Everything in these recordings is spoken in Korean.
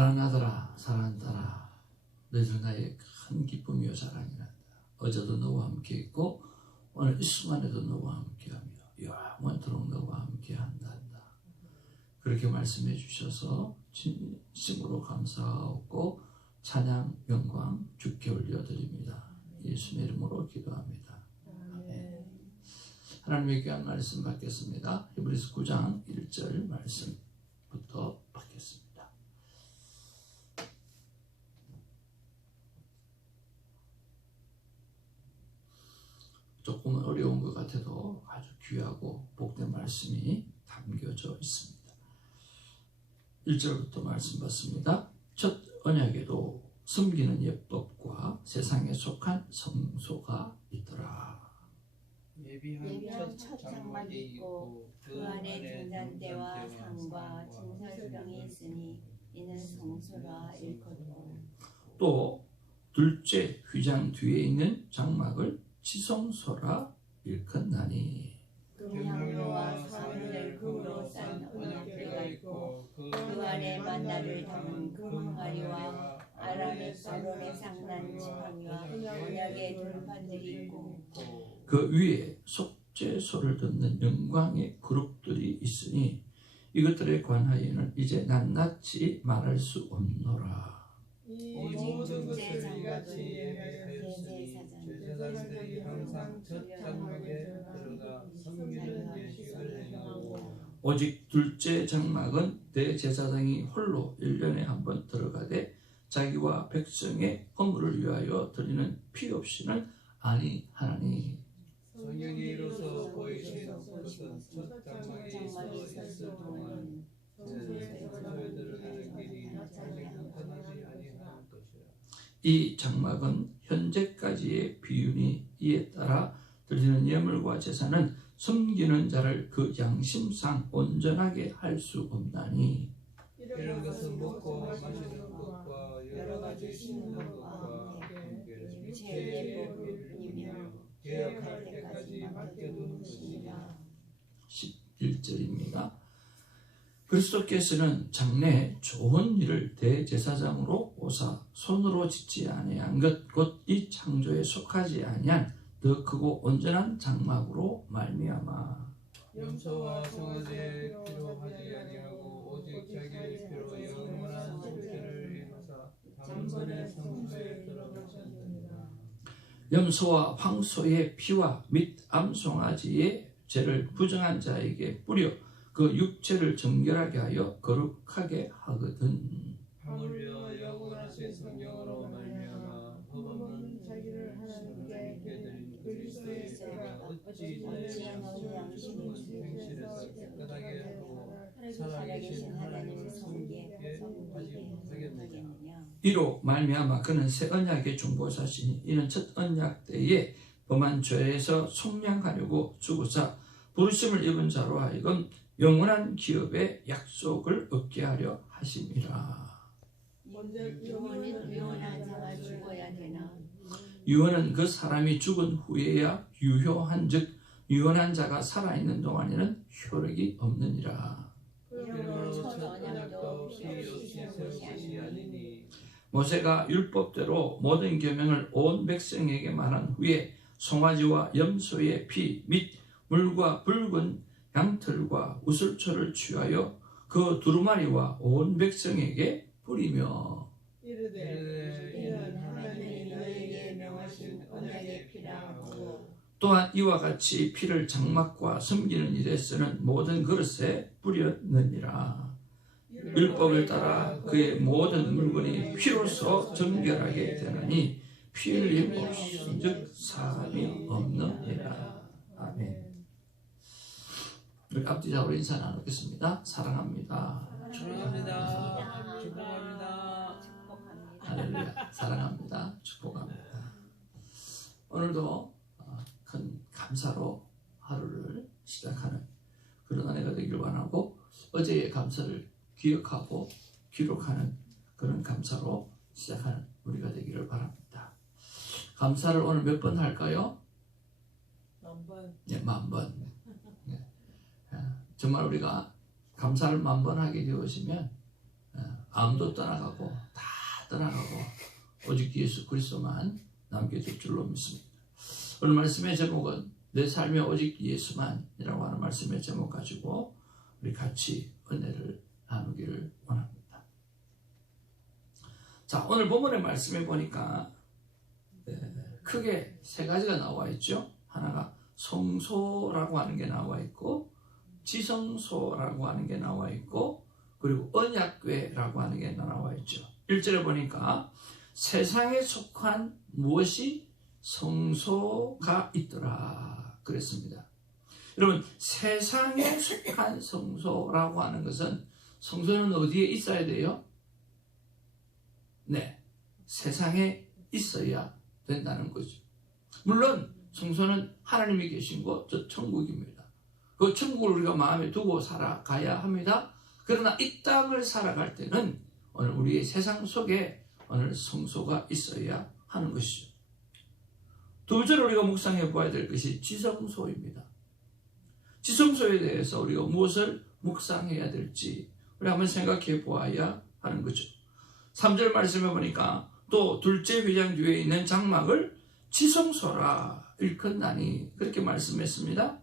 사랑하더라 사랑한다라 너희들 나의 큰 기쁨이요 자랑이란다. 어제도 너와 함께 있고 오늘 이 순간에도 너와 함께하며 영원토록 너와 함께한다. 그렇게 말씀해 주셔서 진심으로 감사하고 찬양 영광 주께 올려드립니다. 예수님의 이름으로 기도합니다. 아멘. 하나님의 귀한 말씀 받겠습니다. 히브리서 9장 1절 말씀부터 받겠습니다. 조금 어려운 것 같아도 아주 귀하고 복된 말씀이 담겨져 있습니다. 1절부터 말씀 받습니다. 첫 언약에도 섬기는 예법과 세상에 속한 성소가 있더라. 예비한 첫 장막이 있고 그 안에 등잔대와 상과 진설병이 있으니 이는 성소라 일컫고 또 둘째 휘장 뒤에 있는 장막을 지성소라 일컫나니 금향로와 사물을 금으로 싼 언약궤가 있고 그 안에 만나를 담은 금항아리와 아라믹 아론의 상난 지팡이와 언약의 돌판들이 있고 그 위에 속죄소를 듣는 영광의 그룹들이 있으니 이것들에 관하여는 이제 낱낱이 말할 수 없노라. 오직 둘째 장막은 대제사장들이 항상 첫 장막에 들어가 섬기는 예식을 행하고 오직 둘째 장막은 대제사장이 홀로 1년에 한 번 들어가되 자기와 백성의 허물을 위하여 드리는 피 없이는 아니하나니. 성령이 이로써 보이신 것은 첫 장막에 있을 동안 성소에 들어가는 길이 아직 나타나지 아니하는 것이라. 이 장막은 현재까지의 비윤이 이에 따라 드리는 예물과 제사는 섬기는 자를 그 양심상 온전하게 할 수 없나니 이런 것은 먹고 마시는 것과 여러 가지 씻는 것과 함께 육체의 예법이며 개혁할 때까지 맡겨둔 것이니라. 11절입니다. 그리스도께서는 장래에 좋은 일을 대제사장으로 오사 손으로 짓지 아니한 것 곧 이 창조에 속하지 아니한 더 크고 온전한 장막으로 말미암아 염소와 송아지의 피로 하지 아니하고 오직 자기의 피로 영원한 속죄를 행하사 단번에 성소에 들어가셨느니라. 염소와 황소의 피와 및 암송아지의 죄를 부정한 자에게 뿌려 그 육체를 정결하게 하여 거룩하게 하거든. 하물며 영원하신 성령으로 말미암아 법은 자기를 하나님께 드린 그리스도의 피가 어찌 너희 양심을 행실에서 깨끗하게 하고 살아계신 하나님을 섬기게 하지 못하겠느냐. 이로 말미암아 그는 새 언약의 중보자시니 이는 첫 언약 때에 범한 죄에서 속량하려고 죽으사 부르심을 입은 자로 하여금 영원한 기업의 약속을 얻게 하려 하심이라. 유언한 자가 죽어야 되나? 유언은 그 사람이 죽은 후에야 유효한 즉 유언한 자가 살아있는 동안에는 효력이 없느니라. 이러므로 첫 언약도 피 없이 세운 것이 아니니 모세가 율법대로 모든 계명을 온 백성에게 말한 후에 송아지와 염소의 피 및 물과 붉은 양털과 우슬초를 취하여 그 두루마리와 온 백성에게 뿌리며 이르되 이는 하나님이 너희에게 명하신 언약의 피라고. 또한 이와 같이 피를 장막과 섬기는 일에 쓰는 모든 그릇에 뿌렸느니라. 율법을 따라 그의 모든 물건이 피로써 정결하게 되나니 피 흘림 없은즉 사함이 없느니라. 아멘. 우리 앞뒤자로 인사 나누겠습니다. 사랑합니다. 축복합니다. 축복합니다. 할렐루야. 사랑합니다. 축복합니다. 오늘도 큰 감사로 하루를 시작하는 그런 은혜가 되기를 원하고 어제의 감사를 기억하고 기록하는 그런 감사로 시작하는 우리가 되기를 바랍니다. 감사를 오늘 몇 번 할까요? 1000번. 네, 10,000번. 네. 정말 우리가 감사를 10,000번 하게 되어지면 암도 떠나가고 다 떠나가고 오직 예수 그리스도만 남게 될 줄로 믿습니다. 오늘 말씀의 제목은 내 삶에 오직 예수만이라고 하는 말씀의 제목 가지고 우리 같이 은혜를 나누기를 원합니다. 자, 오늘 본문의 말씀에 보니까 크게 세 가지가 나와 있죠. 하나가 성소라고 하는 게 나와 있고, 지성소라고 하는 게 나와 있고, 그리고 언약궤라고 하는 게 나와 있죠. 1절에 보니까 세상에 속한 무엇이 성소가 있더라 그랬습니다. 여러분, 세상에 속한 성소라고 하는 것은, 성소는 어디에 있어야 돼요? 네, 세상에 있어야 된다는 거죠. 물론 성소는 하나님이 계신 곳, 저 천국입니다. 그 천국을 우리가 마음에 두고 살아가야 합니다. 그러나 이 땅을 살아갈 때는 오늘 우리의 세상 속에 오늘 성소가 있어야 하는 것이죠. 두 번째로 우리가 묵상해 보아야 될 것이 지성소입니다. 지성소에 대해서 우리가 무엇을 묵상해야 될지 우리 한번 생각해 보아야 하는 거죠. 3절 말씀해 보니까 또 둘째 휘장 뒤에 있는 장막을 지성소라 일컫나니 그렇게 말씀했습니다.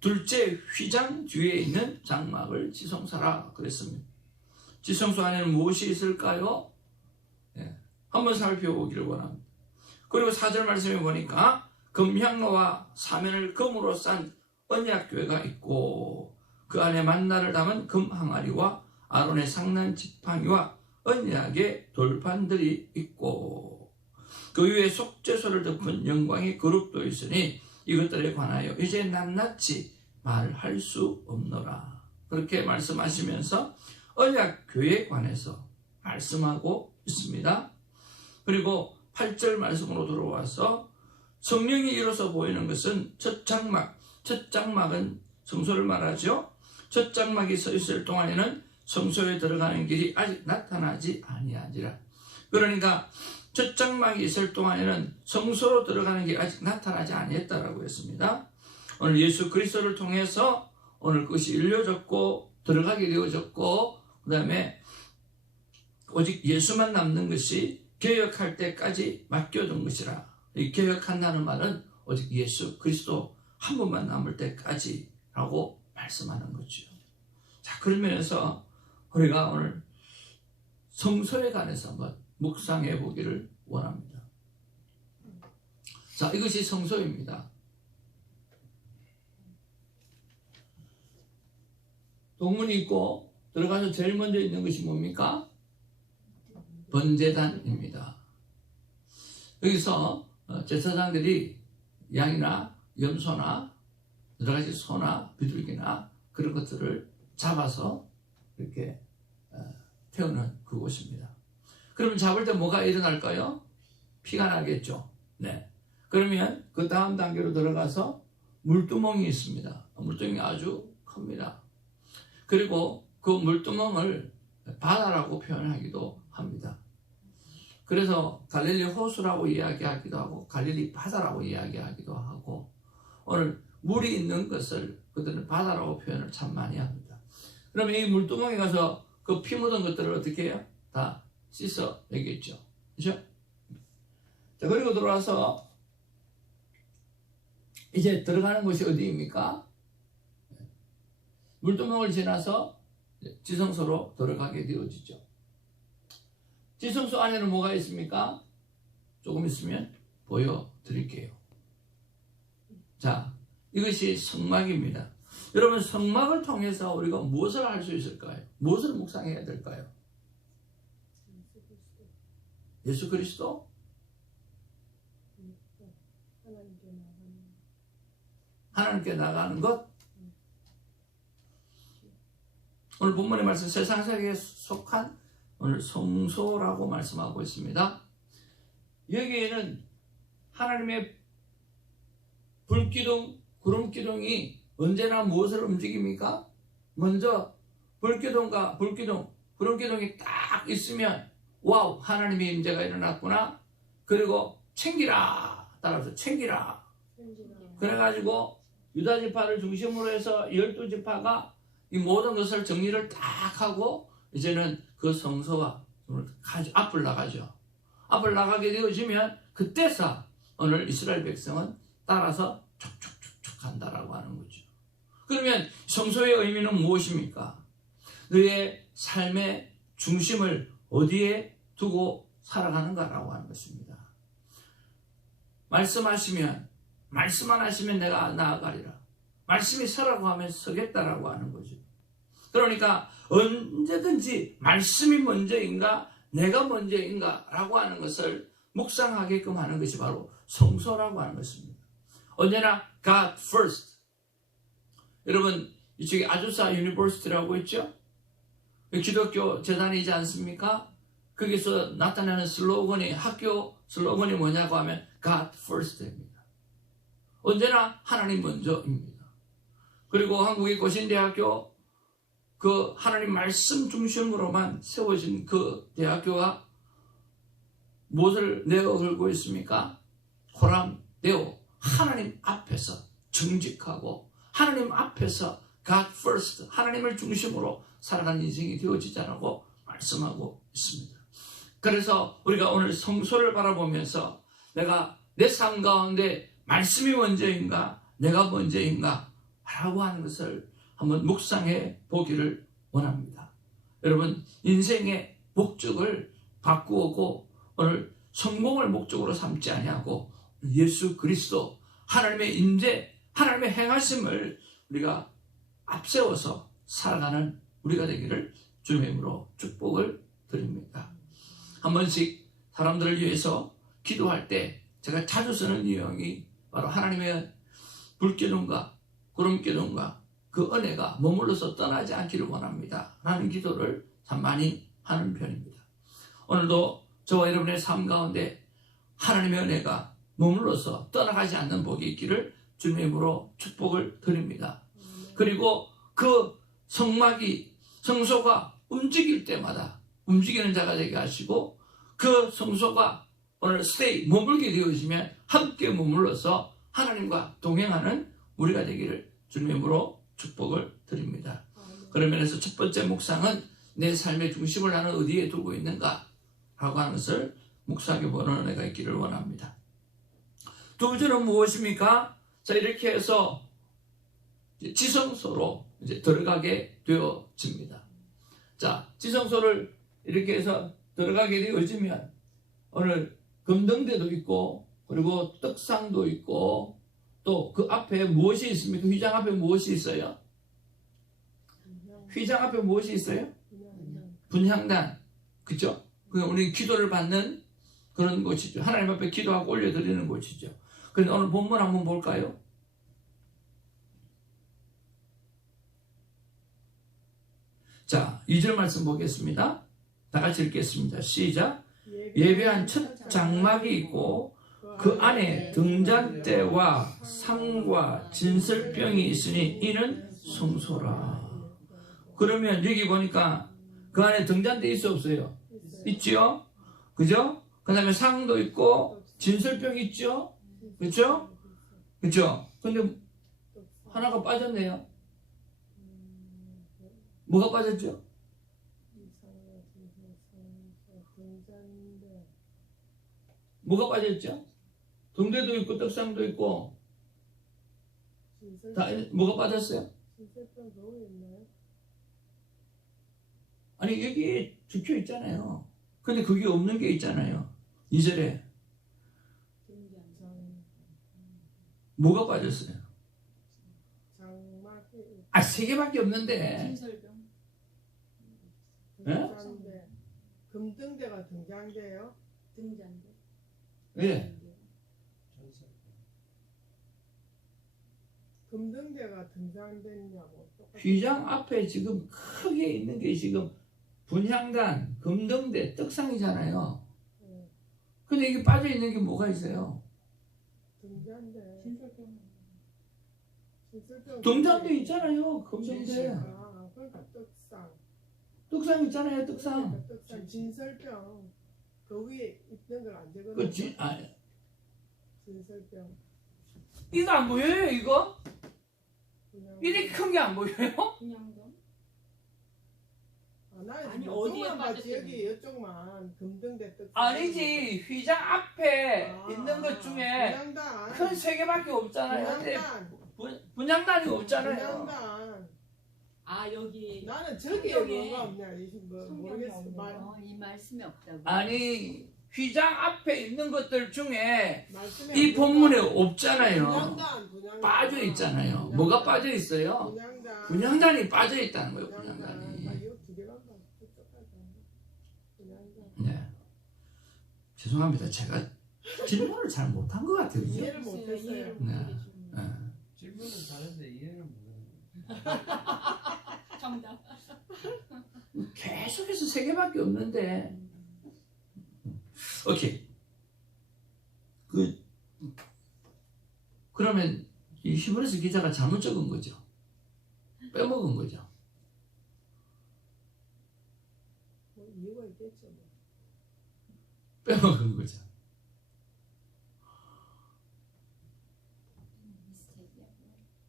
둘째 휘장 뒤에 있는 장막을 지성소라 그랬습니다. 지성소 안에는 무엇이 있을까요? 한번 살펴보기를 원합니다. 그리고 4절 말씀해 보니까 금향로와 사면을 금으로 싼 언약궤가 있고 그 안에 만나를 담은 금항아리와 아론의 상난 지팡이와 언약의 돌판들이 있고 그 위에 속죄소를 덮은 영광의 그룹도 있으니 이것들에 관하여 이제 낱낱이 말할 수 없노라. 그렇게 말씀하시면서 언약궤에 관해서 말씀하고 있습니다. 그리고 8절 말씀으로 들어와서 성령이 일어서 보이는 것은 첫 장막은 성소를 말하죠. 첫 장막이 서 있을 동안에는 성소에 들어가는 길이 아직 나타나지 아니하니라. 그러니까 첫 장막이 있을 동안에는 성소로 들어가는 길이 아직 나타나지 아니했다라고 했습니다. 오늘 예수 그리스도를 통해서 오늘 그것이 열려졌고 들어가게 되어졌고 그 다음에 오직 예수만 남는 것이 개혁할 때까지 맡겨둔 것이라. 이 개혁한다는 말은 오직 예수 그리스도 한 분만 남을 때까지라고 말씀하는 거죠. 자, 그런 면에서 우리가 오늘 성소에 관해서 한번 묵상해 보기를 원합니다. 자, 이것이 성소입니다. 동문이 있고 들어가서 제일 먼저 있는 것이 뭡니까? 번제단입니다. 여기서 제사장들이 양이나 염소나 여러 가지 소나 비둘기나 그런 것들을 잡아서 이렇게 태우는 그곳입니다. 그러면 잡을 때 뭐가 일어날까요? 피가 나겠죠. 네. 그러면 그 다음 단계로 들어가서 물두멍이 있습니다. 물두멍이 아주 큽니다. 그리고 그 물두멍을 바다라고 표현하기도 합니다. 그래서 갈릴리 호수라고 이야기하기도 하고 갈릴리 바다라고 이야기하기도 하고 오늘 물이 있는 것을 그들은 바다라고 표현을 참 많이 합니다. 그러면 이 물두멍에 가서 그 피 묻은 것들을 어떻게 해요? 다 씻어내겠죠. 그렇죠? 자, 그리고 들어와서 이제 들어가는 곳이 어디입니까? 물두멍을 지나서 지성소로 들어가게 되어지죠. 지성소 안에는 뭐가 있습니까? 조금 있으면 보여드릴게요. 자, 이것이 성막입니다. 여러분, 성막을 통해서 우리가 무엇을 할 수 있을까요? 무엇을 묵상해야 될까요? 예수 그리스도? 하나님께 나가는 것? 오늘 본문의 말씀 세상 세계에 속한 오늘 성소라고 말씀하고 있습니다. 여기에는 하나님의 불기둥, 구름기둥이 언제나 무엇을 움직입니까? 먼저 불기둥과 구름기둥이 딱 있으면 와우, 하나님의 임재가 일어났구나. 그리고 챙기라. 따라서 챙기라. 그래가지고 유다지파를 중심으로 해서 12지파가 이 모든 것을 정리를 딱 하고 이제는 그 성소와 앞을 나가죠. 앞을 나가게 되어지면 그때서 오늘 이스라엘 백성은 따라서 촉촉촉촉 간다라고 하는 거죠. 그러면 성소의 의미는 무엇입니까? 너의 삶의 중심을 어디에 두고 살아가는가라고 하는 것입니다. 말씀하시면, 말씀만 하시면 내가 나아가리라. 말씀이 서라고 하면 서겠다라고 하는 거죠. 그러니까 언제든지 말씀이 먼저인가 내가 먼저인가 라고 하는 것을 묵상하게끔 하는 것이 바로 성소라고 하는 것입니다. 언제나 God first. 여러분 이쪽에 아주사 유니버시티라고 있죠? 기독교 재단이지 않습니까? 거기서 나타나는 슬로건이, 학교 슬로건이 뭐냐고 하면 God first입니다. 언제나 하나님 먼저입니다. 그리고 한국의 고신대학교 그 하나님 말씀 중심으로만 세워진 그 대학교가 무엇을 내어걸고 있습니까? 호람되어 하나님 앞에서 정직하고 하나님 앞에서 God first, 하나님을 중심으로 살아가는 인생이 되어지자라고 말씀하고 있습니다. 그래서 우리가 오늘 성소를 바라보면서 내가 내 삶 가운데 말씀이 먼저인가 내가 먼저인가 라고 하는 것을 한번 묵상해 보기를 원합니다. 여러분 인생의 목적을 바꾸고 오늘 성공을 목적으로 삼지 아니하고 예수 그리스도 하나님의 임재 하나님의 행하심을 우리가 앞세워서 살아가는 우리가 되기를 주님의 이름으로 축복을 드립니다. 한 번씩 사람들을 위해서 기도할 때 제가 자주 쓰는 유형이 바로 하나님의 불기둥과 구름기둥과 그 은혜가 머물러서 떠나지 않기를 원합니다 라는 기도를 참 많이 하는 편입니다. 오늘도 저와 여러분의 삶 가운데 하나님의 은혜가 머물러서 떠나가지 않는 복이 있기를 주님의 이름으로 축복을 드립니다. 그리고 그 성막이 성소가 움직일 때마다 움직이는 자가 되게 하시고 그 성소가 오늘 머물게 되어지면 함께 머물러서 하나님과 동행하는 우리가 되기를 주님의 이름으로 축복을 드립니다. 그런 면에서 첫 번째 묵상은 내 삶의 중심을 나는 어디에 두고 있는가 라고 하는 것을 묵상해 보는 은혜가 있기를 원합니다. 두 번째는 무엇입니까? 자, 이렇게 해서 지성소로 이제 들어가게 되어집니다. 자, 지성소를 이렇게 해서 들어가게 되어지면 오늘 금등대도 있고 그리고 떡상도 있고 또 그 앞에 무엇이 있습니까? 휘장 앞에 무엇이 있어요? 휘장 앞에 무엇이 있어요? 분향단. 그죠? 우리 기도를 받는 그런 곳이죠. 하나님 앞에 기도하고 올려드리는 곳이죠. 그런데 오늘 본문 한번 볼까요? 자, 2절 말씀 보겠습니다. 다 같이 읽겠습니다. 시작. 예배한 첫 장막이 있고 그 안에 등잔대와 상과 진설병이 있으니 이는 성소라. 그러면 여기 보니까 그 안에 등잔대 있어 없어요? 있죠? 그죠? 그 다음에 상도 있고 진설병 있죠? 그렇죠? 그렇죠? 근데 하나가 빠졌네요. 뭐가 빠졌죠? 뭐가 빠졌죠? 등대도 있고 떡상도 있고 다 뭐가 빠졌어요? 아니 여기 적혀 있잖아요. 근데 그게 없는 게 있잖아요. 2절에 뭐가 빠졌어요? 아, 3개밖에 없는데. 등잔대. 금등대가 등잔대요? 등잔대. 예. 금등대가 등잔대냐고. 휘장 앞에 지금 크게 있는 게 지금 분향단, 금등대, 떡상이잖아요. 근데 이게 빠져 있는 게 뭐가 있어요? 등잔대. 등잔대 있잖아요. 금등대. 아, 그러니까 떡상. 떡상 있잖아요. 떡상. 떡상. 진설병. 그 위에 있는 걸 안 적어놓고. 그치? 아, 진설병. 이거 안 보여요? 이거? 그냥. 이렇게 큰 게 안 보여요? 그냥도. 아, 아니, 어디에 어디에 빠졌지? 여기 이쪽만 금등대 떡. 아니지, 휘장 앞에 아, 있는 것 중에 분향단. 큰 세 개밖에 없잖아요. 근데 분향단. 분향단이 없잖아요. 분향단. 아 여기 나는 저기에 성경에 뭐가 없냐 뭐 성경에 모르겠어. 없는 말 거. 이 말씀이 없다고. 아니, 휘장 앞에 있는 것들 중에 말씀에 이 없는 본문에 거. 없잖아요. 분향단. 빠져 있잖아요. 뭐가 빠져 있어요? 분향단. 분향단이 빠져 있다는 거예요. 분향단. 아, 분향단이. 이거 두 개만 봐. 똑똑하다. 분향단. 네. 죄송합니다. 제가 질문을 잘 못한 것 같아요. 그죠? 이해를 못했어요. 이해를 네. 못하겠죠. 네. 질문은 잘했는데 이해를 못하는 정답. 계속해서 세 개밖에 없는데. 오케이. 그러면 이 히브리서 기자가 잘못 적은 거죠. 빼먹은 거죠. 뭐 이유가 있겠죠. 뭐. 빼먹은 거죠.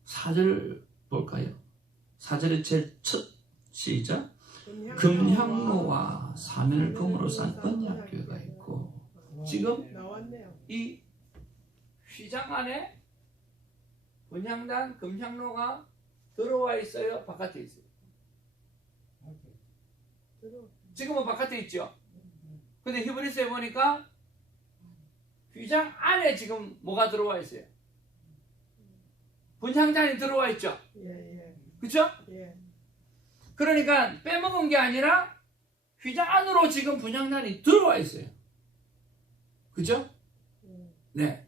사절 볼까요? 4절의 제일 첫 시작. 금향로와 사면을 금으로 산 언약궤가 있고, 지금 나왔네요. 이 휘장 안에 분향단 금향로가 들어와 있어요? 바깥에 있어요? 들어. 지금은 바깥에 있죠? 근데 히브리서에 보니까 휘장 안에 지금 뭐가 들어와 있어요? 분향단이 들어와 있죠? 예. 그쵸? 예. 그러니까 빼먹은 게 아니라 휘장 안으로 지금 분향단이 들어와 있어요. 그죠? 네.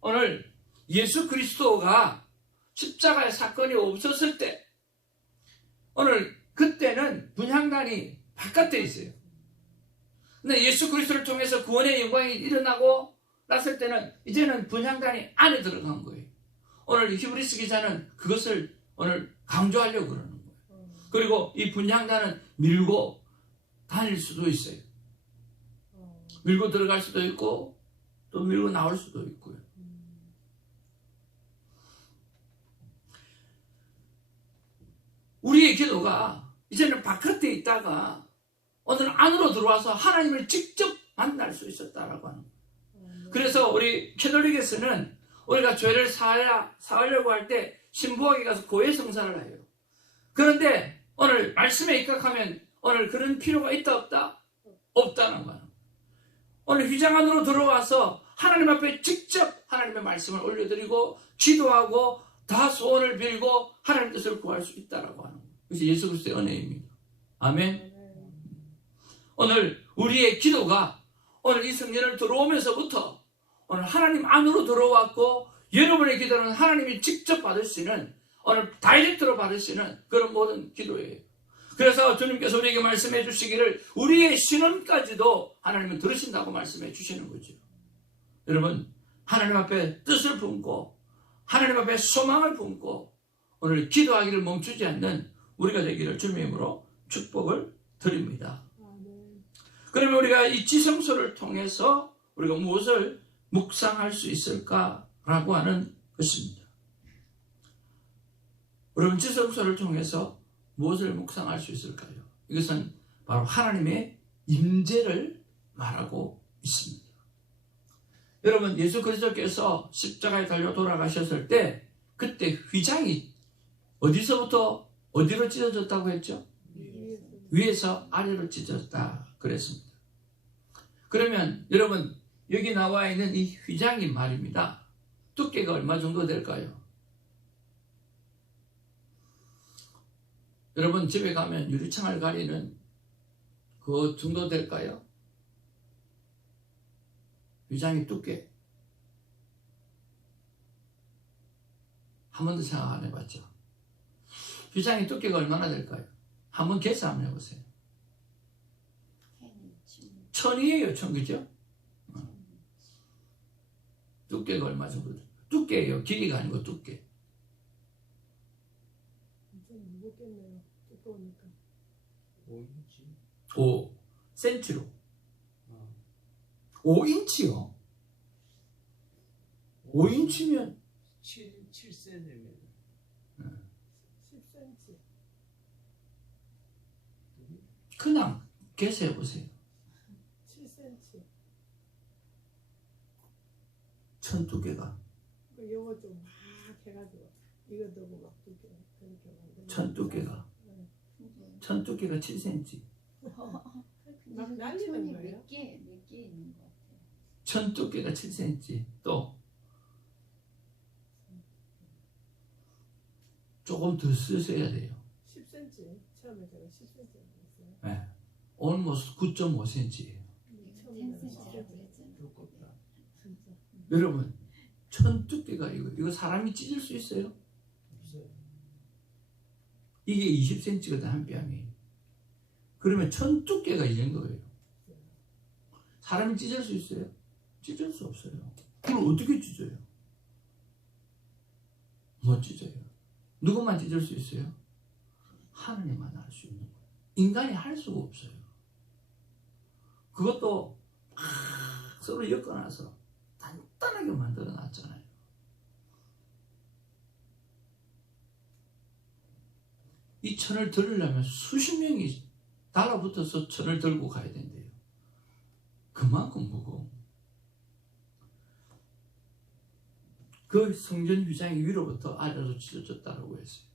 오늘 예수 그리스도가 십자가의 사건이 없었을 때, 오늘 그때는 분향단이 바깥에 있어요. 근데 예수 그리스도를 통해서 구원의 영광이 일어나고 났을 때는 이제는 분향단이 안에 들어간 거예요. 오늘 히브리서 기자는 그것을 오늘 강조하려고 그러는 거예요. 그리고 이 분향단은 밀고 다닐 수도 있어요. 밀고 들어갈 수도 있고 또 밀고 나올 수도 있고요. 우리의 기도가 이제는 바깥에 있다가 오늘 안으로 들어와서 하나님을 직접 만날 수 있었다라고 하는 거예요. 그래서 우리 캐톨릭에서는 우리가 죄를 사하려고 할 때 신부에게 가서 고해 성사를 해요. 그런데 오늘 말씀에 입각하면 오늘 그런 필요가 있다 없다? 없다는 거예요. 오늘 휘장 안으로 들어와서 하나님 앞에 직접 하나님의 말씀을 올려드리고 기도하고 다 소원을 빌고 하나님 뜻을 구할 수 있다라고 하는 거예요. 그것이 예수 그리스도의 은혜입니다. 아멘. 오늘 우리의 기도가 오늘 이 성전을 들어오면서부터 오늘 하나님 안으로 들어왔고 여러분의 기도는 하나님이 직접 받으시는 오늘 다이렉트로 받으시는 그런 모든 기도예요. 그래서 주님께서 우리에게 말씀해 주시기를 우리의 신원까지도 하나님은 들으신다고 말씀해 주시는 거죠. 여러분 하나님 앞에 뜻을 품고 하나님 앞에 소망을 품고 오늘 기도하기를 멈추지 않는 우리가 되기를 주님의 이름으로 축복을 드립니다. 그러면 우리가 이 지성소를 통해서 우리가 무엇을 묵상할 수 있을까라고 하는 것입니다. 여러분 지성소를 통해서 무엇을 묵상할 수 있을까요? 이것은 바로 하나님의 임재를 말하고 있습니다. 여러분 예수 그리스도께서 십자가에 달려 돌아가셨을 때 그때 휘장이 어디서부터 어디로 찢어졌다고 했죠? 위에서 아래로 찢어졌다 그랬습니다. 그러면 여러분 여기 나와 있는 이 휘장이 말입니다. 두께가 얼마 정도 될까요? 여러분 집에 가면 유리창을 가리는 그 정도 될까요? 휘장의 두께 한 번도 생각 안 해봤죠? 휘장의 두께가 얼마나 될까요? 한번 계산 한번 해보세요. 1000이에요, 1000, 그죠? 두께가 얼마 정도 돼요? 두께예요, 길이가 아니고 두께. 좀 무겁겠네요. 두꺼우니까. 5인치? 5cm로. 5인치요? 5인치면 7cm. 10cm. 그냥 계산해 보세요. 7cm. 1002개가 그 요거 좀 막 해가지고 이거 넣고 막 두께 그렇게 만드는. 1002개가 1002개가 7cm. 막 날리는 거예요? 몇개 있는 것 같아요. 1002개가 7cm. 또 조금 더 쓰셔야 돼요. 10cm. 처음에 제가 10cm 했어요. 네. almost 9.5cm예요. 처음에는 10cm. 두껍다. 진짜. 여러분 1002개가 이거 사람이 찢을 수 있어요? 없어요. 이게 20cm거든 한 뺨이. 그러면 1002개가 이 정도예요. 사람이 찢을 수 있어요? 찢을 수 없어요. 그럼 어떻게 찢어요? 못 찢어요. 누구만 찢을 수 있어요? 하나님만 할 수 있는 거예요. 인간이 할 수가 없어요. 그것도 서로 엮어놔서 단단하게 만들어 놨잖아요. 이 천을 들으려면 수십 명이 달라붙어서 천을 들고 가야 된대요. 그만큼 무거워. 그 성전 휘장이 위로부터 아래로 찢어졌다고 했어요.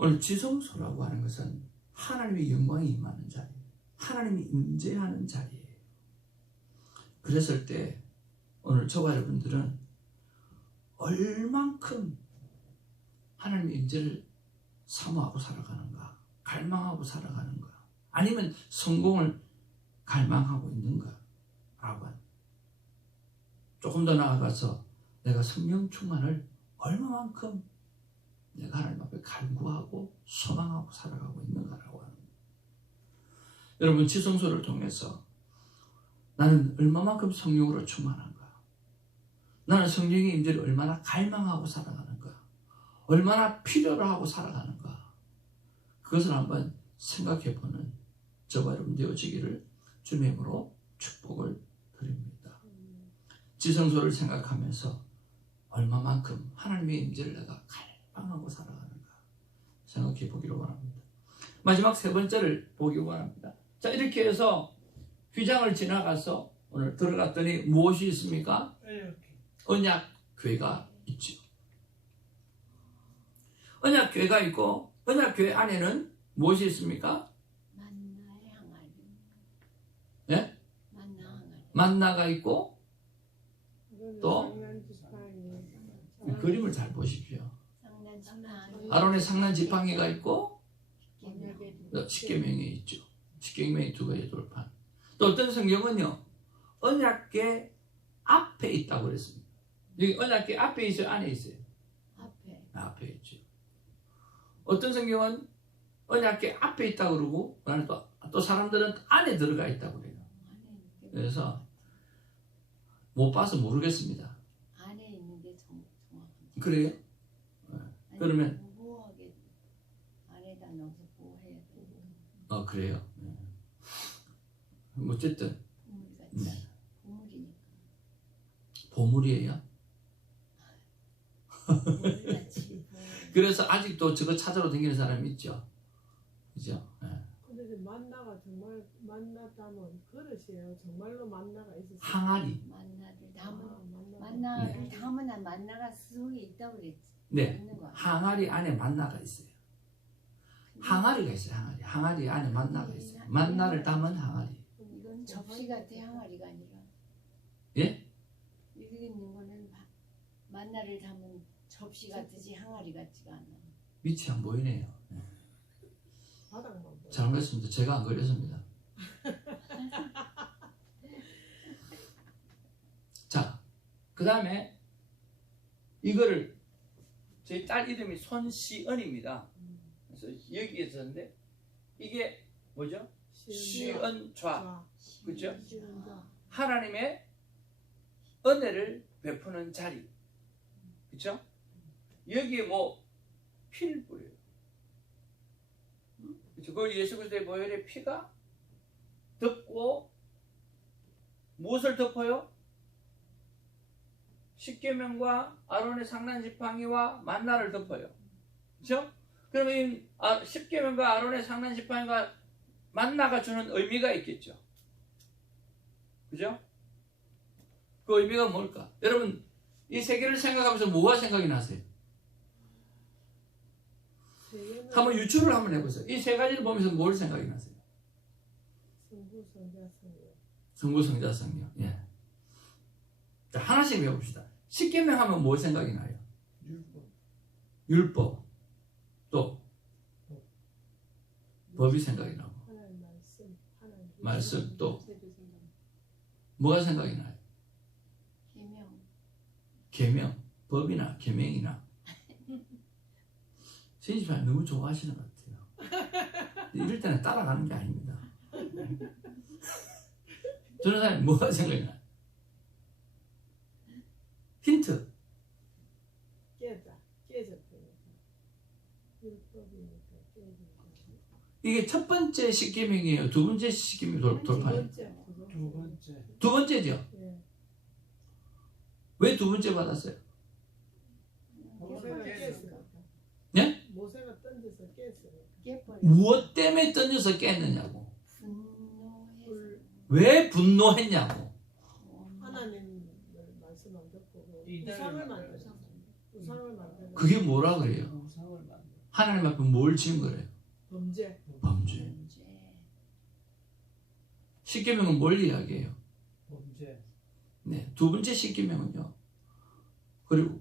오늘 지성소라고 하는 것은 하나님의 영광이 임하는 자리예요. 하나님이 임재하는 자리예요. 그랬을 때 오늘 저와 여러분들은 얼만큼 하나님의 임재를 사모하고 살아가는가, 갈망하고 살아가는가, 아니면 성공을 갈망하고 있는가 라고 하는, 조금 더 나아가서 내가 성령 충만을 얼마만큼 내가 하나님 앞에 간구하고 소망하고 살아가고 있는가라고 하는 거예요. 여러분 지성소를 통해서 나는 얼마만큼 성령으로 충만한가, 나는 성령의 임재를 얼마나 갈망하고 살아가는가, 얼마나 필요로 하고 살아가는가, 그것을 한번 생각해보는 저와 여러분 되어지기를 주님의 이름으로 축복을 드립니다. 지성소를 생각하면서 얼마만큼 하나님의 임재를 내가 갈망하고 살아가는가 생각해 보기를 원합니다. 마지막 세 번째를 보기 원합니다. 자, 이렇게 해서 휘장을 지나가서 오늘 들어갔더니 무엇이 있습니까? 언약궤가 있죠. 언약궤가 있고 언약궤 안에는 무엇이 있습니까? 만나의 항아리. 네? 만나 항아리. 만나가 있고 또? 상난지팡이. 그림을 잘 보십시오. 상난지팡이. 아론의 상난 지팡이가 있고 십계명. 십계명이 있죠. 십계명이 두 가지 돌판. 또 어떤 성경은요, 언약궤 앞에 있다고 그랬습니다. 여기 언약궤 앞에 있어요, 안에 있어요? 앞에 있죠. 어떤 성경은 언약궤 앞에 있다고 그러고 또 사람들은 안에 들어가 있다고 그래요. 그래서 못 봐서 모르겠습니다. 안에 있는데 정확합니다. 그래요? 아니, 그러면 보호하게 안에다 넣어서 보호해야 되고. 그래요. 어쨌든 보물같이. 네. 보물이니까. 보물이에요. 보물같이. 그래서 아직도 저거 찾으러 다니는 사람이 있죠. 그죠? 근데 이제 만나가 정말 만나 담은 그릇이에요. 정말로 만나가 있었어요. 항아리. 만나를 담은 만나. 만나를 담은 만나가 속에 있다고 그랬지. 네. 있는 거 같아. 항아리 안에 만나가 있어요. 항아리가 있어요. 항아리 안에 만나가 있어요. 만나를 담은 항아리. 이건 접시 같아 항아리가 아니라. 예? 여기 있는 거는 만나를 담은 접시 같으지 항아리 같지가 않아. 밑이 안 보이네요. 바닥만 보여. 잘못했습니다. 제가 안 그렸습니다. 자, 그 다음에 이거를 저희 딸 이름이 손시은입니다. 그래서 여기에 있었는데 이게 뭐죠? 시은좌. 그죠? 시은좌. 하나님의 은혜를 베푸는 자리. 그쵸? 여기에 뭐 피를 뿌려요. 그쵸? 그 예수 그리스도의 보혈의 피가 덮고 무엇을 덮어요? 십계명과 아론의 상난 지팡이와 만나를 덮어요. 그쵸? 그러면 이 10계명과 아론의 상난 지팡이가 만나가 주는 의미가 있겠죠. 그죠? 그 의미가 뭘까? 여러분 이 세 개를 생각하면서 뭐가 생각이 나세요? 세계는 한번 유추를 한번 해보세요. 이 세 가지를 보면서 뭘 생각이 나세요? 성부, 성자, 성령. 성부, 성자, 성령. 예. 자, 하나씩 배워봅시다. 10계명 하면 뭐 생각이 나요? 율법. 율법. 또 법이 생각이 나고 하나님 말씀, 하나님 말씀 또 제도생각, 뭐가 생각이 나요? 계명, 계명, 법이나 계명이나. 신입사님 너무 좋아하시는 것 같아요. 이럴 때는 따라가는 게 아닙니다. 전도사님 뭐가 생각이 나요? 힌트. 깨졌다니까. 율법이니까 깨졌다. 이게 첫 번째 10계명이에요. 두 번째 10계명 돌파예요. 두 번째. 두 번째죠. 예. 왜 두 번째 받았어요? 모세가 깼으니까. 네? 모세가 던져서 깼으니까. 깨버려. 무엇 때문에 던져서 깼느냐고. 분노해서. 왜 분노했냐고. 하나님 말씀 안 듣고 이단을 우상을 만들어서. 만들었어. 우상을 만들어. 그게 뭐라 그래요? 우상을 만들어. 하나님 앞에 뭘 지은 거래요? 범죄. 범죄. 문제. 10계명은 뭘 이야기해요? 범죄. 네, 두 번째 10계명은요. 그리고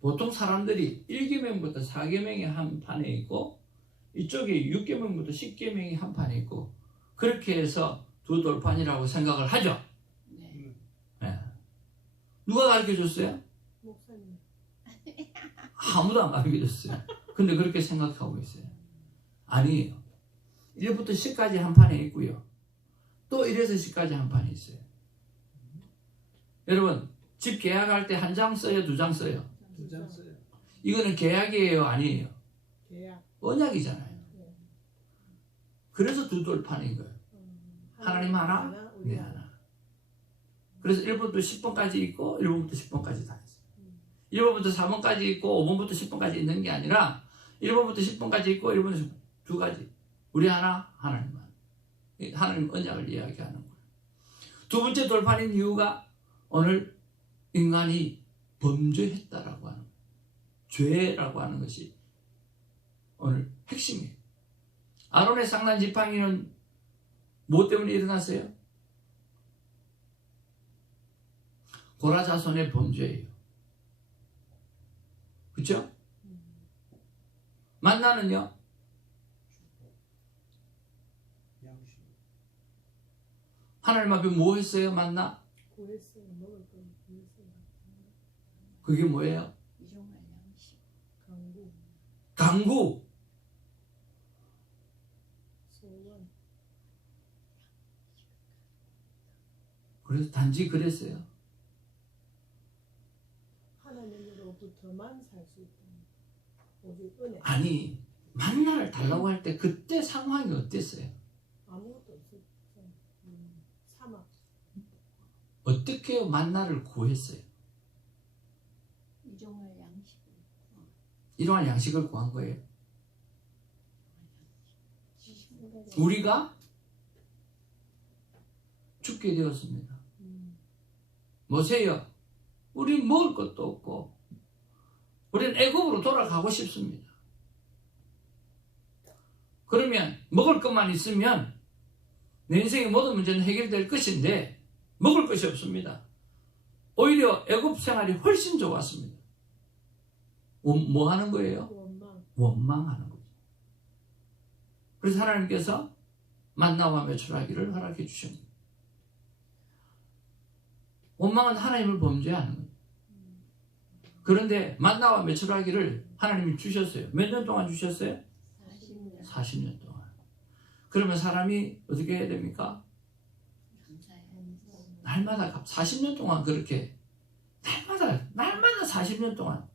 보통 사람들이 1계명부터 4계명이 한 판에 있고 이쪽에 6계명부터 10계명이 한 판에 있고 그렇게 해서 두 돌판이라고 생각을 하죠. 네. 네. 누가 가르쳐줬어요? 목사님. 아무도 안 가르쳐줬어요. 근데 그렇게 생각하고 있어요. 아니에요. 1부터 10까지 한 판에 있고요. 또 1에서 10까지 한 판에 있어요. 여러분 집 계약할 때 한 장 써요? 두 장 써요? 두 장 써요. 이거는 계약이에요? 아니에요? 계약. 언약이잖아요. 네. 그래서 두 돌판인 거예요. 하나님 하나, 우리 네 하나. 그래서 1번부터 10번까지 있고 1번부터 10번까지 다 있어요. 1번부터 4번까지 있고 5번부터 10번까지 있는 게 아니라 1번부터 10번까지 있고 1번부터 10번 두 가지. 우리 하나, 하나님만. 하나님 언약을 이야기하는 거예요. 두 번째 돌판인 이유가 오늘 인간이 범죄했다라고 하는 거예요. 죄라고 하는 것이 오늘 핵심이에요. 아론의 상난 지팡이는 뭐 때문에 일어났어요? 고라 자손의 범죄예요. 그렇죠? 만나는요? 양심. 하나님 앞에 뭐 했어요? 만나? 구했어요. 먹을 거 구했어요. 그게 뭐예요? 이종할 양식. 강구, 강구. 소원. 그래서 단지 그랬어요. 하나님으로부터만 살 수 있다. 오직 은혜. 아니 만나를 달라고 할 때 그때 상황이 어땠어요? 아무것도 없었죠. 사막. 어떻게 만나를 구했어요? 이종할 양식. 이러한 양식을 구한 거예요. 우리가 죽게 되었습니다. 모세여, 우리 먹을 것도 없고 우리는 애굽으로 돌아가고 싶습니다. 그러면 먹을 것만 있으면 내 인생의 모든 문제는 해결될 것인데 먹을 것이 없습니다. 오히려 애굽 생활이 훨씬 좋았습니다. 뭐 하는 거예요? 원망. 원망하는 거죠. 그래서 하나님께서 만나와 메추라기를 허락해 주십니다. 원망은 하나님을 범죄하는 거예요. 그런데 만나와 메추라기를 하나님이 주셨어요. 몇 년 동안 주셨어요? 40년. 40년 동안. 그러면 사람이 어떻게 해야 됩니까? 감사해요. 날마다 40년 동안 그렇게 날마다 40년 동안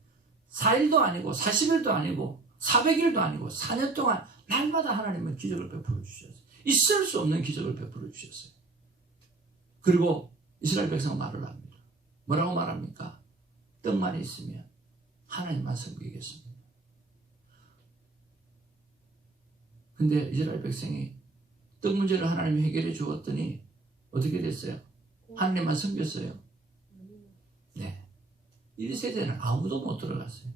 4일도 아니고 40일도 아니고 400일도 아니고 4년 동안 날마다 하나님은 기적을 베풀어 주셨어요. 있을 수 없는 기적을 베풀어 주셨어요. 그리고 이스라엘 백성은 말을 합니다. 뭐라고 말합니까? 떡만 있으면 하나님만 섬기겠습니다. 근데 이스라엘 백성이 떡 문제를 하나님이 해결해 주었더니 어떻게 됐어요? 하나님만 섬겼어요. 네. 1세대는 아무도 못 들어갔어요.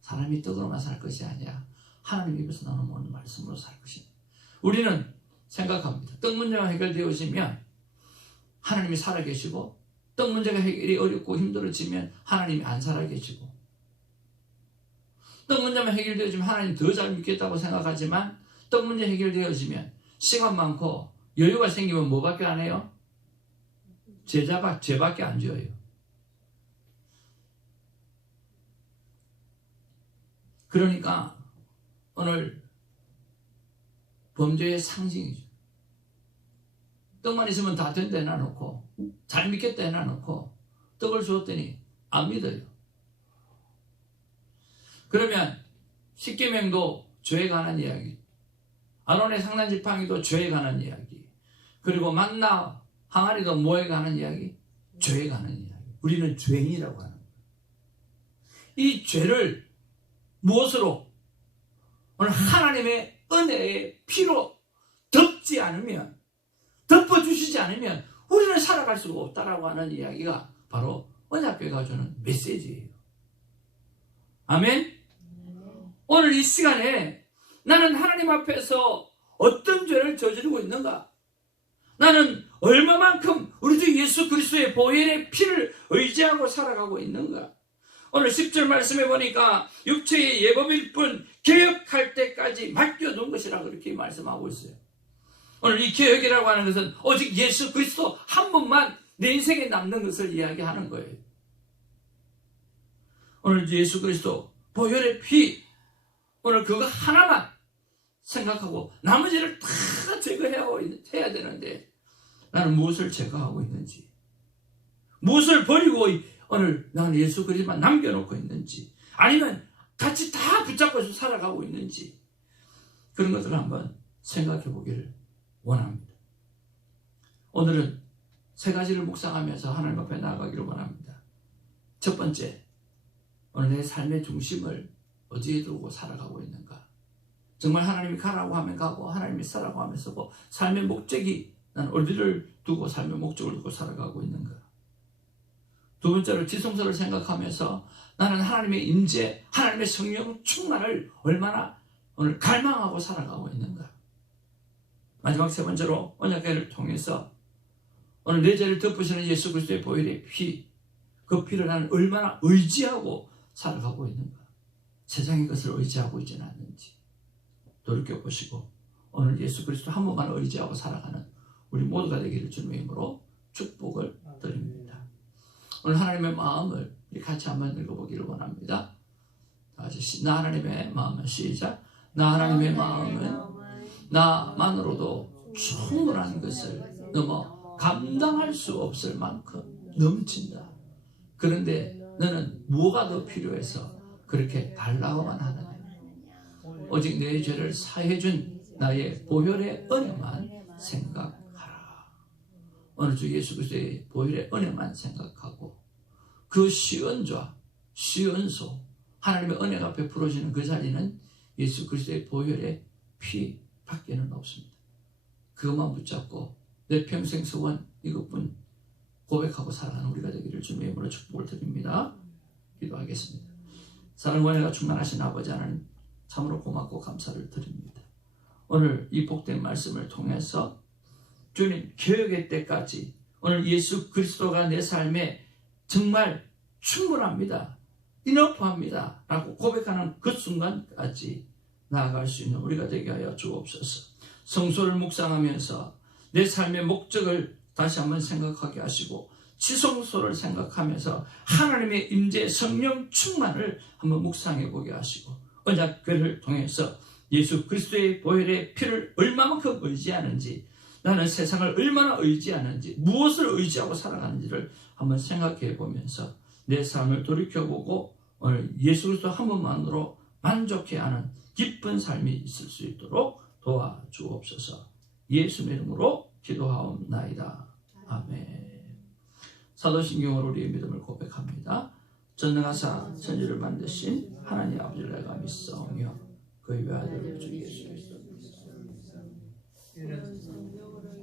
사람이 떡으로만 살 것이 아니라 하나님 입에서 나오는 모든 말씀으로 살 것입니다. 우리는 생각합니다. 떡 문제가 해결되어지면 하나님이 살아계시고, 떡 문제가 해결이 어렵고 힘들어지면 하나님이 안 살아계시고, 떡 문제만 해결되어지면 하나님 더 잘 믿겠다고 생각하지만, 떡 문제 해결되어지면 시간 많고 여유가 생기면 뭐밖에 안 해요? 죄밖에 안 지어요. 그러니까 오늘 범죄의 상징이죠. 떡만 있으면 다 된다 해놔놓고, 잘 믿겠다 해놔놓고 떡을 주었더니 안 믿어요. 그러면 십계명도 죄에 관한 이야기, 아론의 상단지팡이도 죄에 관한 이야기, 그리고 만나 항아리도 뭐에 관한 이야기? 죄에 관한 이야기. 우리는 죄인이라고 하는 거예요. 이 죄를 무엇으로? 오늘 하나님의 은혜의 피로 덮지 않으면, 덮어주시지 않으면 우리는 살아갈 수가 없다라고 하는 이야기가 바로 언약궤가 주는 메시지예요. 아멘? 오늘 이 시간에 나는 하나님 앞에서 어떤 죄를 저지르고 있는가? 나는 얼마만큼 우리 주 예수 그리스도의 보혈의 피를 의지하고 살아가고 있는가? 오늘 10절 말씀해 보니까 육체의 예법일 뿐 개혁할 때까지 맡겨둔 것이라고 그렇게 말씀하고 있어요. 오늘 이 개혁이라고 하는 것은 오직 예수 그리스도 한 분만 내 인생에 남는 것을 이야기하는 거예요. 오늘 예수 그리스도 보혈의 피, 오늘 그거 하나만 생각하고 나머지를 다 제거해야 되는데, 나는 무엇을 제거하고 있는지, 무엇을 버리고 오늘 나는 예수 그리스도만 남겨놓고 있는지, 아니면 같이 다 붙잡고 살아가고 있는지, 그런 것들을 한번 생각해 보기를 원합니다. 오늘은 세 가지를 묵상하면서 하나님 앞에 나아가기를 원합니다. 첫 번째, 오늘 내 삶의 중심을 어디에 두고 살아가고 있는가? 정말 하나님이 가라고 하면 가고, 하나님이 쓰라고 하면 쓰고, 삶의 목적이 난 어디를 두고 삶의 목적을 두고 살아가고 있는가? 두 번째로 지성소를 생각하면서 나는 하나님의 임재, 하나님의 성령 충만을 얼마나 오늘 갈망하고 살아가고 있는가? 마지막 세 번째로 언약궤를 통해서 오늘 내 죄를 덮으시는 예수 그리스도의 보혈의 피, 그 피를 나는 얼마나 의지하고 살아가고 있는가? 세상의 것을 의지하고 있지는 않는지 돌이켜보시고, 오늘 예수 그리스도 한 분만 의지하고 살아가는 우리 모두가 되기를 주님의 이름으로 축복을 드립니다. 오늘 하나님의 마음을 같이 한번 읽어보기를 원합니다. 다시 나 하나님의 마음은 시작. 나 하나님의 마음은 나만으로도 충분한 것을 넘어 감당할 수 없을 만큼 넘친다. 그런데 너는 뭐가 더 필요해서 그렇게 달라고만 하느냐? 오직 내 죄를 사해준 나의 보혈의 은혜만 생각하라. 오늘 주 예수 그리스도의 보혈의 은혜만 생각하고, 그 시은좌, 시은소, 하나님의 은혜가 베풀어지는 그 자리는 예수 그리스도의 보혈의 피 밖에는 없습니다. 그것만 붙잡고 내 평생 소원 이것뿐 고백하고 살아가는 우리가 되기를 주님의 이름으로 축복을 드립니다. 기도하겠습니다. 사랑과 은혜가 충만하신 아버지 하나님, 참으로 고맙고 감사를 드립니다. 오늘 이 복된 말씀을 통해서 주님, 개혁의 때까지 오늘 예수 그리스도가 내 삶에 정말 충분합니다, 인업합니다 라고 고백하는 그 순간까지 나아갈 수 있는 우리가 되게 하여 주옵소서. 성소를 묵상하면서 내 삶의 목적을 다시 한번 생각하게 하시고, 지성소를 생각하면서 하나님의 임재 성령 충만을 한번 묵상해 보게 하시고, 언약궤를 통해서 예수 그리스도의 보혈의 피를 얼마만큼 의지하는지, 나는 세상을 얼마나 의지하는지, 무엇을 의지하고 살아가는지를 한번 생각해 보면서 내 삶을 돌이켜보고 오늘 예수 그리스도 한 분만으로 만족해하는 기쁜 삶이 있을 수 있도록 도와주옵소서. 예수의 이름으로 기도하옵나이다. 아멘. 사도신경으로 우리의 믿음을 고백합니다. 전능하사 천지를 만드신 하나님 아버지를 내가 믿사오며 그의 아들 주 예수 그리스도 이런 성령으로